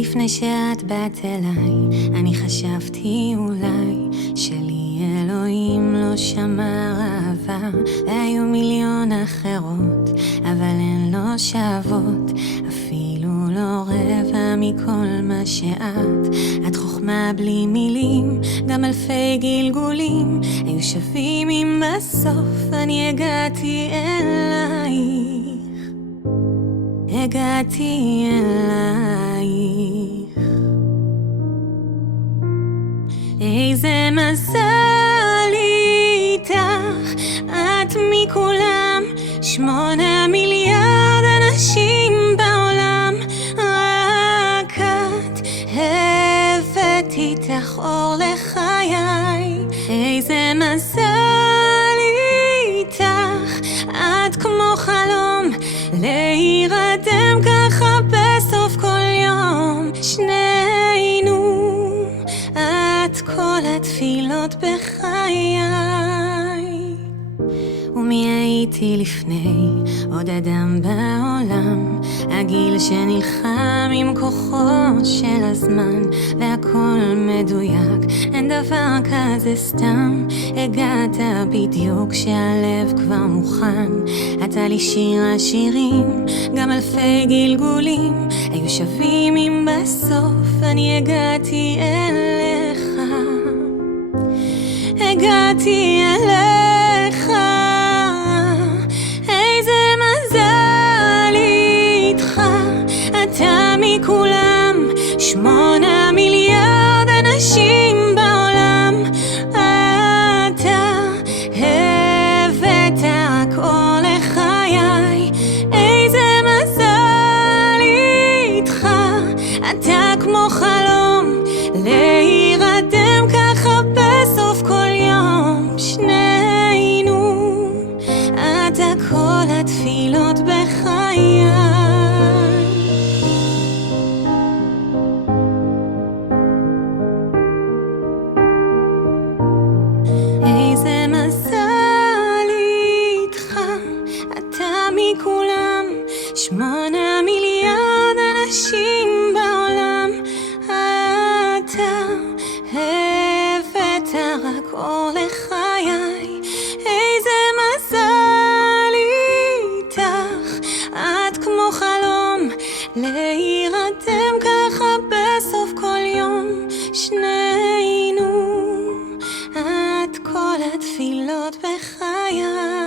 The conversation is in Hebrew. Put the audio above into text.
לפני שאת באת אליי, אני חשבתי אולי שלי אלוהים לא שמר אהבה, והיו מיליון אחרות, אבל הן לא שוות אפילו לא רבע מכל מה שאת. את חוכמה בלי מילים, גם אלפי גלגולים היו שווים אם בסוף אני הגעתי אלייך, הגעתי אלייך. איזה מזל איתך, את מכולם, 8 מיליארד אנשים בעולם, רק את הבאת איתך אור לחיי. איזה מזל איתך, את כמו חלום להירדם ככה בסוף כל יום, שנינו את כל התפילות בחיי. ומי הייתי לפני עוד אדם בעולם, הגיל שנלחם עם כוחו של הזמן, והכל מדויק, אין דבר כזה סתם. הגעת בדיוק שהלב כבר מוכן, אתה לי שיר השירים, גם אלפי גלגולים היו שווים אם בסוף אני הגעתי אליך, הגעתי אליך. איזה מזל איתך, אתה מכולם, 8 מיליארד אנשים בעולם, אתה הבאת רק אור לחיי. איזה מזל איתך, אתה כמו חלום להירדם ככה בסוף כל יום, שנינו אתה כל התפילות בחיי. איזה מזל איתך, אתה מכולם, 8 מיליארד אנשים בעולם, אתה הבאת רק אור לחיי. איזה מזל איתך, את כמו חלום להירדם ככה בסוף כל יום, שנינו את כל התפילות בחיי.